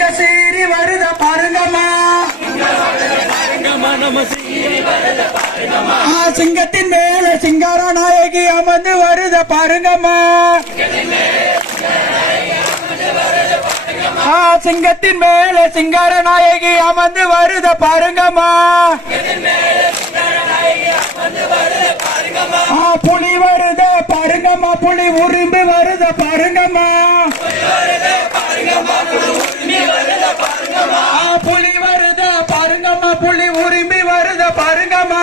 இங்க சீரி வருத பாருங்கம்மா. சிங்கத்தின் மேல சிங்கார நாயகி அமர்ந்து வருத பாருங்கம்மா. சிங்கத்தின் மேல சிங்கார நாயகி அமர்ந்து வருத பாருங்கம்மா. புலி வருத பாருங்கம்மா. புலி உரிம்பு வருத பாருங்கம்மா. புலி வருத பாருங்கம்மா புலி உரிமை வருத பாருங்கம்மா.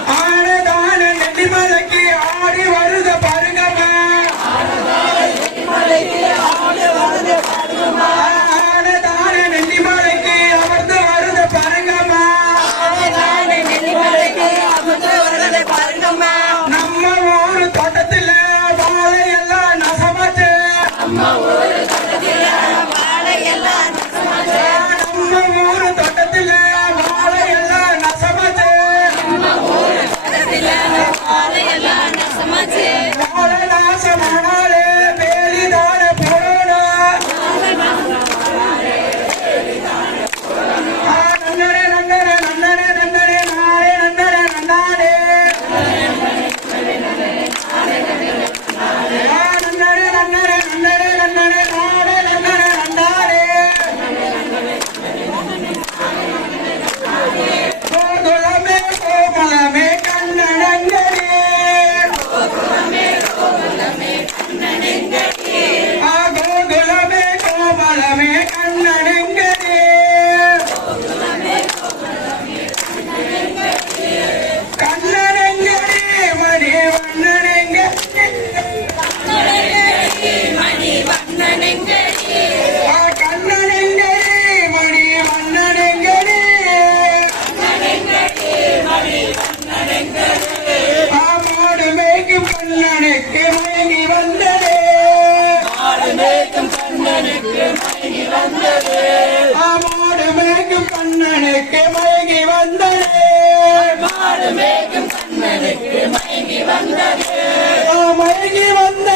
Lord. கண்ணனுக்கு மயங்கி வந்தது. மாடு மேய்க்கும் மயங்கி வந்தது. மயங்கி வந்த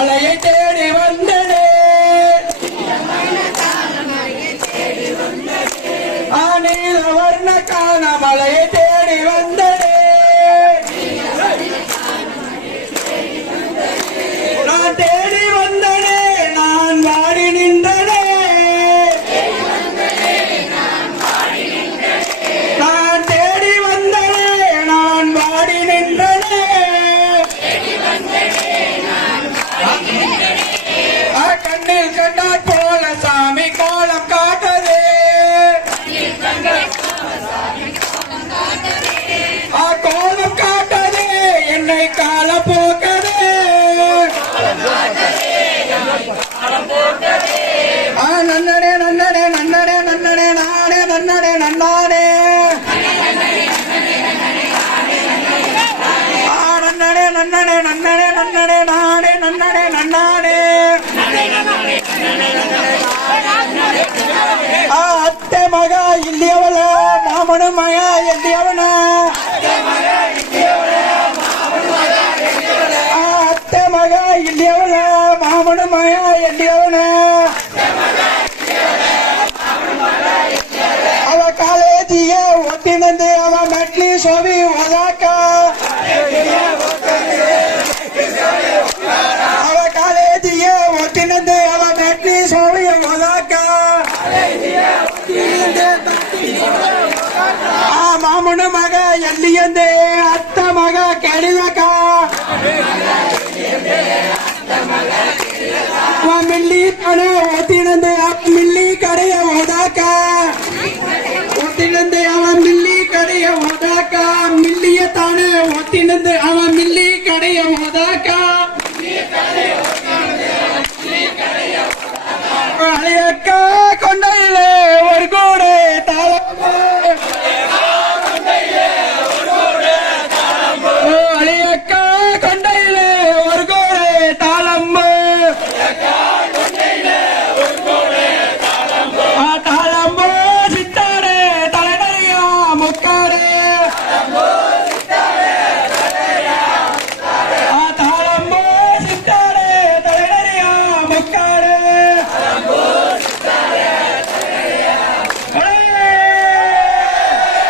再来一遍 கண்ணானே நன்னனே நன்னனே நன்னனே நன்னனே நானே நன்னனே நன்னானே அத்தை மகா இல்லையவள மாமனு மகா இல்லையவன அத்தை மகா இல்லையவள மாமனு மகா இல்லையவன ಒತ್ತಿನಂದೆ ಅವ ಮೆಟ್ಲಿ ಸೋವಿ ಹೋದಾಕ ಅವ ಕಾಲೇಜಿಗೆ ಒತ್ತಿನಂದೆ ಅವ ಮೆಟ್ಲಿ ಸೋವಿ ಹೋದಾಕ ಆ ಮಾಮನ ಮಗ ಎಲ್ಲಿ ಎಂದೆ ಅತ್ತ ಮಗ ಕೇಳಿದಕ ಅವ ಮಿಲ್ಲಿ ಕಡೆ ಓತಿನಂದೆ ಅವ ಮಿಲ್ಲಿ ಕಡೆಯ ಹೋದಾಕ